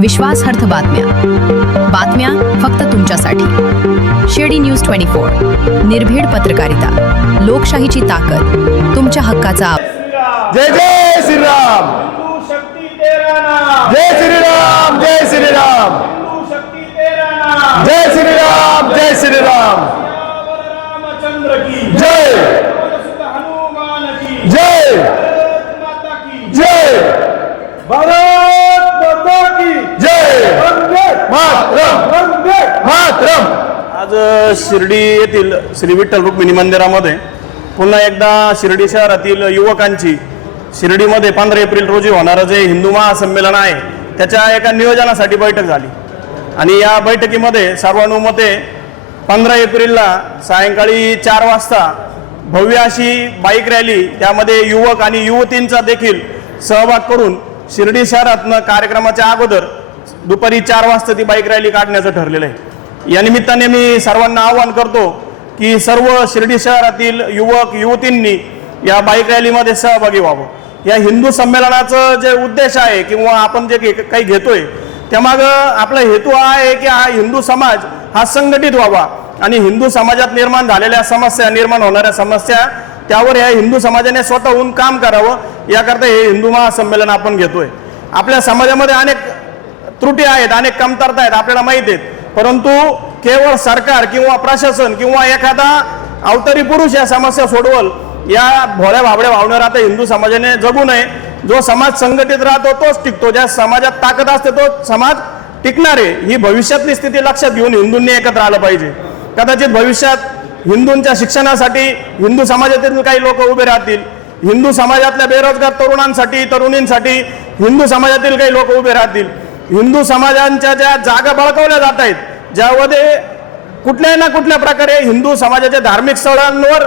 विश्वासार्ह बातम्या फक्त तुमच्यासाठी। शिर्डी न्यूज 24, निर्भीड पत्रकारिता, लोकशाहीची ताकद, तुमच्या हक्काचा। जय जय श्रीराम, हिंदू शक्ति तेरा नाम, जय श्रीराम, जय श्रीराम, हिंदू शक्ति तेरा नाम, जय श्रीराम, जय श्रीराम, सियावर रामचंद्र की जय, सुत हनुमान की जय, भारत माता की जय, भारत माता की जय, वंदे मातरम, वंदे। मातरम। आज शिर्डी येथील श्री विठ्ठल रुक्मिणी मंदिरामध्ये पुन्हा एकदा शिर्डी शहरातील युवकांची शिर्डीमध्ये 15 एप्रिल रोजी होणारं जे हिंदू महासंमेलन आहे त्याच्या एका नियोजनासाठी बैठक झाली आणि या बैठकीमध्ये सर्वानुमते 15 एप्रिलला सायंकाळी 4 वाजता भव्य अशी बाईक रॅली, त्यामध्ये युवक आणि युवतींचा देखील सहभाग करून शिर्डी शहरातनं कार्यक्रमाच्या अगोदर दुपारी 4 वाजता ती बाईक रॅली काढण्याचं ठरलेलं आहे। या निमित्ताने मी सर्वांना आवाहन करतो की सर्व शिर्डी शहरातील युवक युवतींनी या बाईक रॅलीमध्ये सहभागी व्हावं। या हिंदू संमेलनाचं जे उद्देश आहे किंवा आपण जे काही घेतोय त्यामागं आपला हेतू हा आहे की हा हिंदू समाज हा संघटित व्हावा आणि हिंदू समाजात निर्माण झालेल्या समस्या, निर्माण होणाऱ्या समस्या त्यावर या हिंदू समाजाने स्वतःहून काम करावं, याकरता हे हिंदू महासंमेलन आपण घेतोय। आपल्या समाजामध्ये अनेक त्रुटी आहेत, अनेक कमतरता आहेत, आपल्याला माहीत आहेत, परंतु केवळ सरकार किंवा प्रशासन किंवा एखादा अवतारी पुरुष या समस्या सोडवल या भोळ्या भाबड्या भावनेवर आता हिंदू समाजाने जगू नये। जो समाज संघटित राहतो तोच टिकतो, ज्या समाजात ताकद असते तो समाज टिकणार आहे। ही भविष्यातली स्थिती लक्षात घेऊन हिंदूंनी एकत्र आलं पाहिजे। कदाचित भविष्यात हिंदूंच्या शिक्षणासाठी हिंदू समाजातील काही लोक उभे राहतील, हिंदू समाजातल्या बेरोजगार तरुणांसाठी तरुणींसाठी हिंदू समाजातील काही लोक उभे राहतील, हिंदू समाजांच्या ज्या जागा बळकावल्या जात आहेत ज्यामध्ये कुठल्याही ना कुठल्या प्रकारे हिंदू समाजाच्या धार्मिक स्थळांवर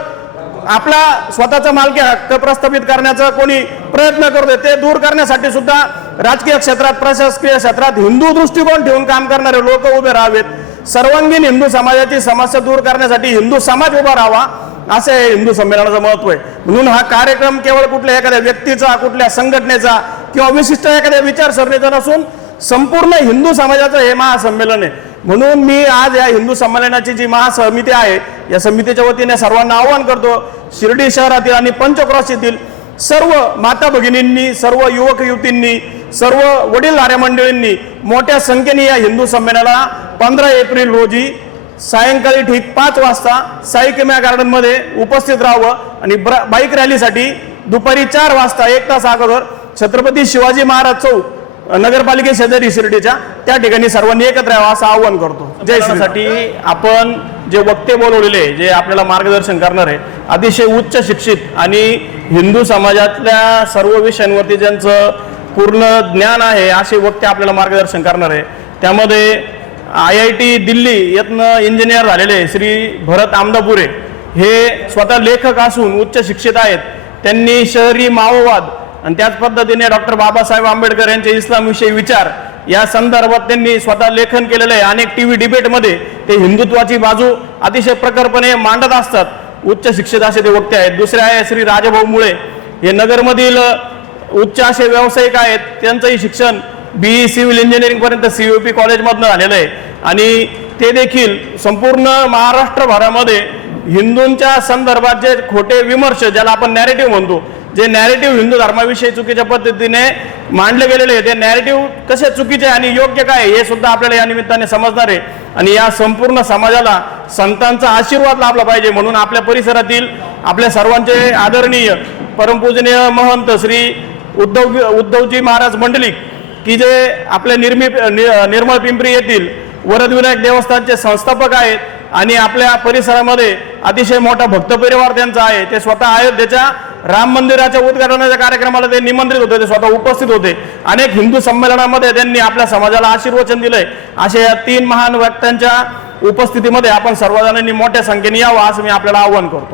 आपला स्वतःचा मालकी हक्क प्रस्थापित करण्याचा कोणी प्रयत्न करतोय, ते दूर करण्यासाठी सुद्धा राजकीय क्षेत्रात, प्रशासकीय क्षेत्रात हिंदू दृष्टिकोन ठेवून काम करणारे लोक उभे राहावेत। सर्वांगीण हिंदू समाजाची समस्या दूर करण्यासाठी हिंदू समाज उभा राहावा, असे हिंदू संमेलनाचं महत्व आहे। म्हणून हा कार्यक्रम केवळ कुठल्या एखाद्या व्यक्तीचा, कुठल्या संघटनेचा किंवा विशिष्ट एखाद्या विचारसरणीचा नसून संपूर्ण हिंदू समाजाचं हे महासंमेलन आहे। म्हणून मी आज या हिंदू संमेलनाची जी महासमिती आहे या समितीच्या वतीने सर्वांना आवाहन करतो, शिर्डी शहरातील आणि पंचक्रोश येथील सर्व माता भगिनींनी, सर्व युवक युवतींनी, सर्व वडीलधाऱ्या मंडळींनी मोठ्या संख्येने या हिंदू संमेलनाला 15 एप्रिल रोजी सायंकाळी ठीक 5 वाजता साई किम्या गार्डनमध्ये उपस्थित राहावं आणि बाईक रॅलीसाठी दुपारी 4 वाजता 1 तास अगोदर छत्रपती शिवाजी महाराज चौक, नगरपालिके शेजारी शिर्डीच्या त्या ठिकाणी सर्वांनी एकत्र यावं असं आवाहन करतो। जय श्रीसाठी आपण जे वक्ते बोलवलेले, जे आपल्याला मार्गदर्शन करणार आहे, अतिशय उच्च शिक्षित आणि हिंदू समाजातल्या सर्व विषयांवरती ज्यांचं पूर्ण ज्ञान आहे असे वक्ते आपल्याला मार्गदर्शन करणार आहे। त्यामध्ये IIT दिल्ली यातनं इंजिनियर झालेले श्री भरत आमदापुरे हे स्वतः लेखक असून उच्च शिक्षित आहेत। त्यांनी शहरी माओवाद आणि त्याच पद्धतीने डॉक्टर बाबासाहेब आंबेडकर यांचे इस्लामविषयी विचार या संदर्भात त्यांनी स्वतः लेखन केलेलं आहे। अनेक TV डिबेटमध्ये ते हिंदुत्वाची बाजू अतिशय प्रखरपणे मांडत असतात, उच्च शिक्षित असे ते वक्ते आहेत। दुसरे आहे श्री राजभाऊ मुळे, हे नगरमधील उच्च असे व्यावसायिक आहेत, त्यांचंही शिक्षण BE सिव्हिल इंजिनिअरिंग पर्यंत CUP कॉलेजमधनं झालेलं आहे आणि ते देखील संपूर्ण महाराष्ट्रभरामध्ये हिंदूंच्या संदर्भात जे खोटे विमर्श, ज्याला आपण नॅरेटिव्ह म्हणतो, जे नॅरेटिव्ह हिंदू धर्माविषयी चुकीच्या पद्धतीने मांडले गेलेले आहे, ते नॅरेटिव्ह कसे चुकीचे आणि योग्य काय हे सुद्धा आपल्याला या निमित्ताने समजणार आहे आणि या संपूर्ण समाजाला संतांचा आशीर्वाद लाभला पाहिजे। म्हणून आपल्या परिसरातील आपल्या सर्वांचे आदरणीय परमपूजनीय महंत श्री उद्धवजी महाराज मंडलिक, की जे आपल्या निर्मळ पिंपरी येथील वरदविनायक देवस्थानचे संस्थापक आहेत आणि आपल्या परिसरामध्ये अतिशय मोठा भक्त परिवार त्यांचा आहे, ते स्वतः अयोध्येच्या राम मंदिराच्या उद्घाटनाच्या कार्यक्रमाला ते निमंत्रित होते, ते स्वतः उपस्थित होते। अनेक हिंदू संमेलनामध्ये त्यांनी आपल्या समाजाला आशीर्वचन दिलंय। अशा या 3 महान व्यक्त्यांच्या उपस्थितीमध्ये आपण सर्वजणांनी मोठ्या संख्येने यावं असं मी आपल्याला आवाहन करतो।